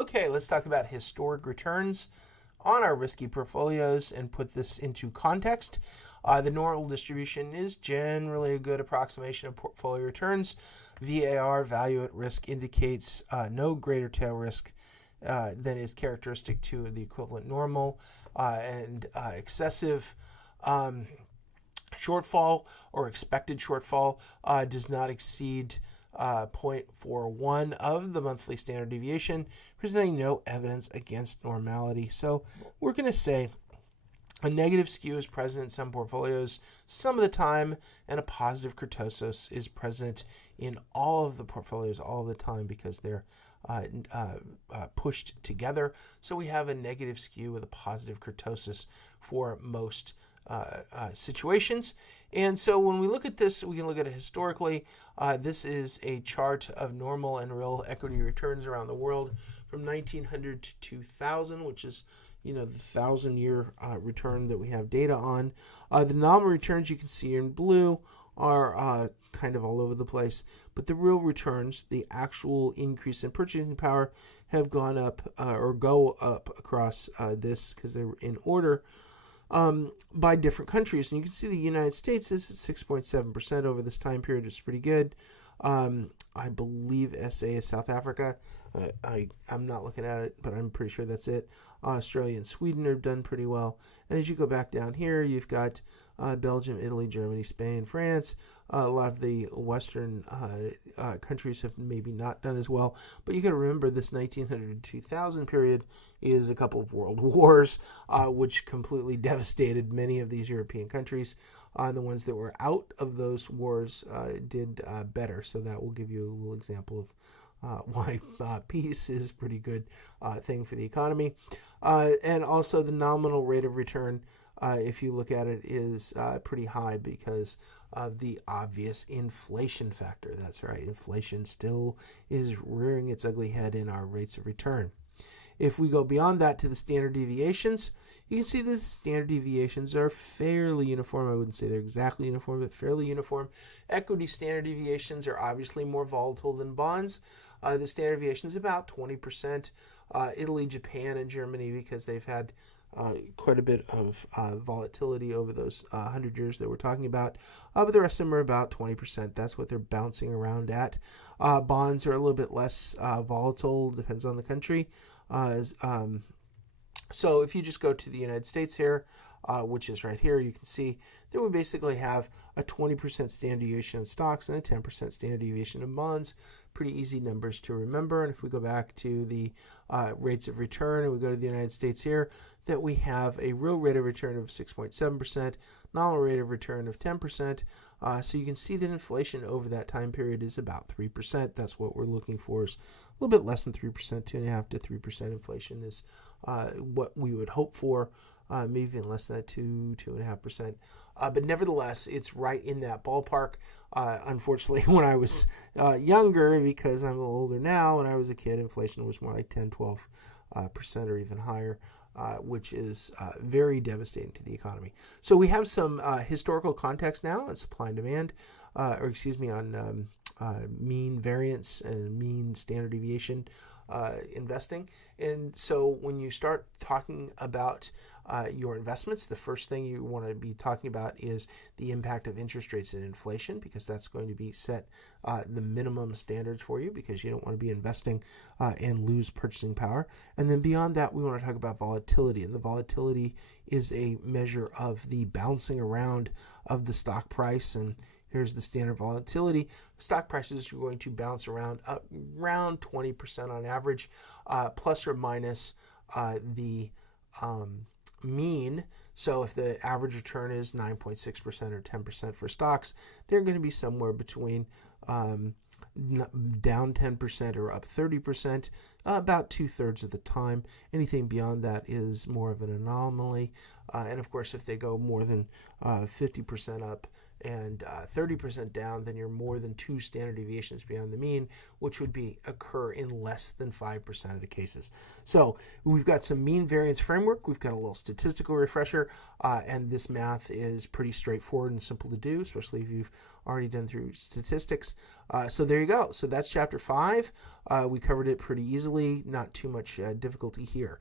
Okay, let's talk about historic returns on our risky portfolios and put this into context. The normal distribution is generally a good approximation of portfolio returns. VAR, value at risk, indicates no greater tail risk than is characteristic to the equivalent normal, and excessive um, shortfall or expected shortfall does not exceed 0.41 of the monthly standard deviation, presenting no evidence against normality. So we're going to say a negative skew is present in some portfolios some of the time, and a positive kurtosis is present in all of the portfolios all the time because they're pushed together. So we have a negative skew with a positive kurtosis for most situations. And so when we look at this, we can look at it historically. This is a chart of normal and real equity returns around the world from 1900 to 2000, which is the 1,000-year return that we have data on. The nominal returns you can see in blue are kind of all over the place, but the real returns, the actual increase in purchasing power, have gone up or go up across this because they're in order by different countries. And you can see the United States is at 6.7% over this time period. It's pretty good. I believe SA is South Africa. I'm not looking at it, but I'm pretty sure that's it. Australia and Sweden are done pretty well. And as you go back down here, you've got Belgium, Italy, Germany, Spain, France. A lot of the Western countries have maybe not done as well. But you got to remember this 1900 to 2000 period is a couple of world wars, which completely devastated many of these European countries. The ones that were out of those wars did better. So that will give you a little example of why peace is a pretty good thing for the economy. And also the nominal rate of return, if you look at it, is pretty high because of the obvious inflation factor. That's right, inflation still is rearing its ugly head in our rates of return. If we go beyond that to the standard deviations, you can see the standard deviations are fairly uniform. I wouldn't say they're exactly uniform, but fairly uniform. Equity standard deviations are obviously more volatile than bonds. The standard deviation is about 20%. Italy, Japan, and Germany, because they've had quite a bit of volatility over those 100 years that we're talking about. But the rest of them are about 20%. That's what they're bouncing around at. Bonds are a little bit less volatile, depends on the country. So if you just go to the United States here, which is right here, you can see that we basically have a 20% standard deviation in stocks and a 10% standard deviation in bonds. Pretty easy numbers to remember. And if we go back to the rates of return and we go to the United States here, that we have a real rate of return of 6.7%, nominal rate of return of 10%. So you can see that inflation over that time period is about 3%. That's what we're looking for, is a little bit less than 3%, 2.5% to 3% inflation is what we would hope for. Maybe even less than that, 2.5%. But nevertheless, it's right in that ballpark. Unfortunately, when I was younger, because I'm a little older now, when I was a kid, inflation was more like 10, 12% or even higher, which is very devastating to the economy. So we have some historical context now on supply and demand, on mean variance and mean standard deviation investing. And so when you start talking about your investments, the first thing you want to be talking about is the impact of interest rates and inflation, because that's going to be set the minimum standards for you, because you don't want to be investing and lose purchasing power. And then beyond that, we want to talk about volatility. And the volatility is a measure of the bouncing around of the stock price. And here's the standard volatility. Stock prices are going to bounce around 20% on average, plus or minus the mean. So if the average return is 9.6% or 10% for stocks, they're going to be somewhere between down 10% or up 30%, about 2/3 of the time. Anything beyond that is more of an anomaly. And of course, if they go more than 50% up, and 30% down, then you're more than 2 standard deviations beyond the mean, which would occur in less than 5% of the cases. So we've got some mean variance framework. We've got a little statistical refresher, and this math is pretty straightforward and simple to do, especially if you've already done through statistics. So there you go. So that's chapter 5. We covered it pretty easily, not too much difficulty here.